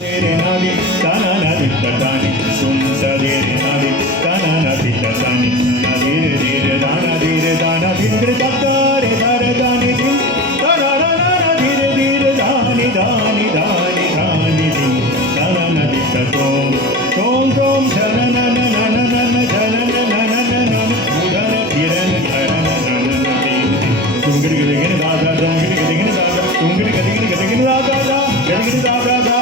Nadi, Tana Nadi, Tatani, Sundari Nadi, Tana Nadi, Tatani, Nadi, Dana, Dana, Dindri, Tatari, Dani, Tana Nadi, Dani, Dani, Dani, Dani, Tana Nadi, Tatom, Tom, Tom, Tana, Nana, Nana, Nana, Tana, Nana, Nana, Udana, Kiran, Tana, Nana, Tungri, Gilligan, Dada, Tungri, Gilligan, Dada, Tungri, Gilligan, Dada, Gilligan, Dada,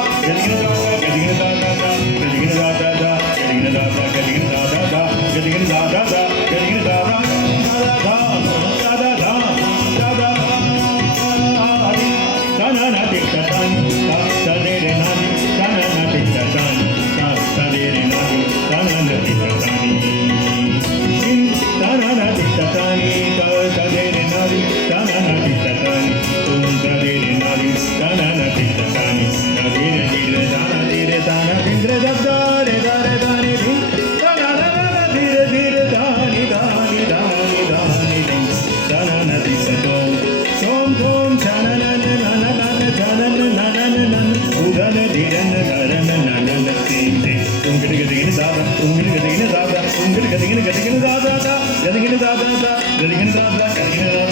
Getting